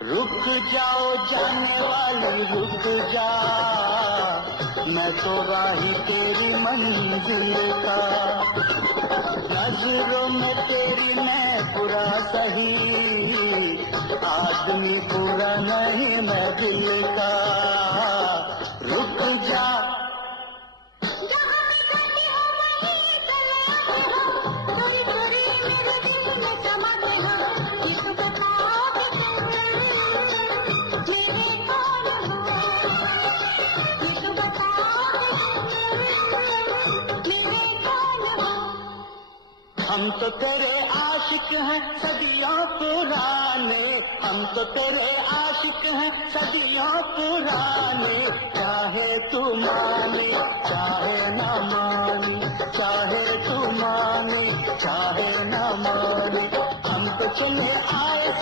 रुक जाओ जाने वाली रुक जा, मैं तो राही तेरी मंजिल का। नजरों में तेरी मैं बुरा सही, आदमी बुरा नहीं मैं दिल का। रुक जा हम तो तेरे आशिक हैं सदियों पुराने, हम तो तेरे आशिक हैं सदियों पुराने। चाहे तू माने चाहे न माने, चाहे तू माने चाहे न माने, हम तो चले आए